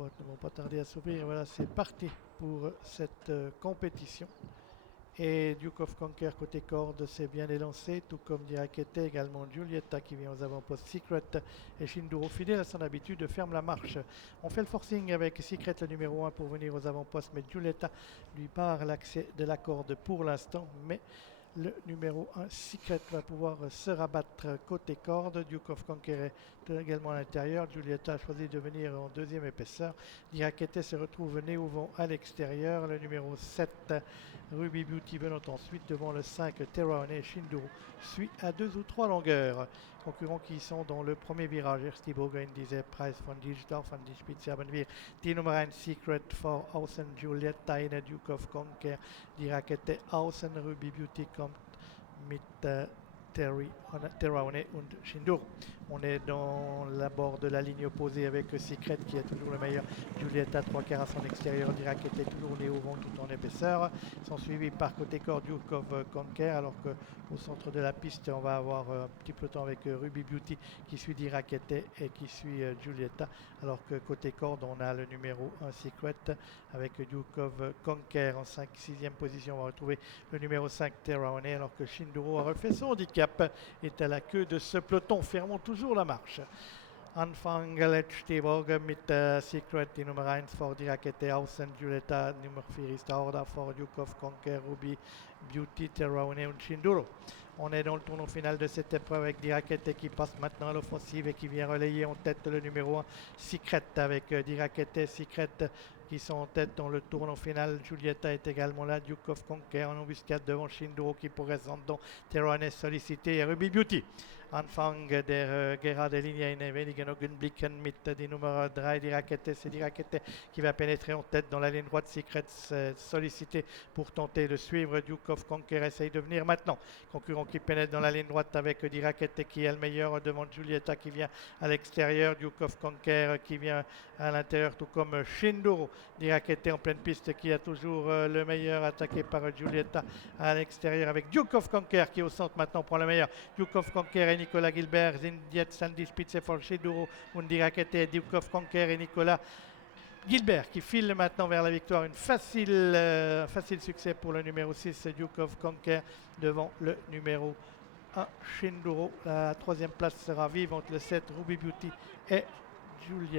portes ne vont pas tarder à s'ouvrir. Voilà, c'est parti pour cette compétition. Et Duke of Conquer côté corde s'est bien élancé, tout comme Dirakete, également Giulietta qui vient aux avant-postes Secret et Shinduro fidèle à son habitude ferme la marche. On fait le forcing avec Secret le numéro 1 pour venir aux avant-postes, mais Giulietta lui barre l'accès de la corde pour l'instant, mais le numéro 1 Secret va pouvoir se rabattre côté corde. Duke of Conquer est également à l'intérieur. Giulietta a choisi de venir en deuxième épaisseur. Dirakete se retrouve nez au vent à l'extérieur. Le numéro 7 Ruby Beauty venant ensuite devant le 5 Terraone et Shinduro suit à 2 ou 3 longueurs. Concurrents qui sont dans le premier virage. Ersti Bogen disait Preis von Digital, von die Spitze haben wir die Nummer 1 Secret vor außen Giulietta in Duke of Conquer. Dirakete außen, Ruby Beauty kommt mit Terraone und Shinduro. On est dans la bord de la ligne opposée avec Secret qui est toujours le meilleur. Giulietta 3 quarts à son extérieur. Dirakete est toujours né au vent tout en épaisseur. Sont suivis par côté corps Duke of Conquer, alors qu'au centre de la piste on va avoir un petit peloton avec Ruby Beauty qui suit Dirakete et qui suit Giulietta, alors que côté corde on a le numéro 1 Secret avec Duke of Conquer en 5-6e position. On va retrouver le numéro 5 Terraone, alors que Shinduro a refait son handicap, est à la queue de ce peloton, fermons toujours la marche. Anfang letzte Woche mit Secret die Nummer 1 vor Dirakete, außen Giulietta, Nummer 4 ist Horda vor Duke of Conquer, Ruby Beauty, Terraone et Shinduro. On est dans le tournoi final de cette épreuve avec Dirakete qui passe maintenant à l'offensive et qui vient relayer en tête le numéro 1 Secret, avec Dirakete, Secret qui sont en tête dans le tournoi final. Giulietta est également là, Duke of Conquer en embuscade devant Shinduro qui progresse en dedans, Terraone sollicité et Ruby Beauty. Anfang der gerade Linie in wenigen Augenblicken mit die Nummer 3 Dirakete. C'est Dirakete qui va pénétrer en tête dans la ligne droite. Secret sollicité pour tenter de suivre. Duke of Conquer essaye de venir maintenant. Concurrent qui pénètre dans la ligne droite avec Dirakete qui est le meilleur devant Giulietta qui vient à l'extérieur. Duke of Conquer qui vient à l'intérieur, tout comme Shinduro. Dirakete en pleine piste qui a toujours le meilleur, attaqué par Giulietta à l'extérieur avec Duke of Conquer qui au centre maintenant prend le meilleur. Duke of Conquer et Nicolas Gilbert sind jetzt an die Spitze von Shinduro und Dirakete, Duke of Conquer et Nicolas Gilbert qui file maintenant vers la victoire. Un facile succès pour le numéro 6 Duke of Conquer devant le numéro 1 Shinduro. La troisième place sera vive entre le 7 Ruby Beauty et Giulietta.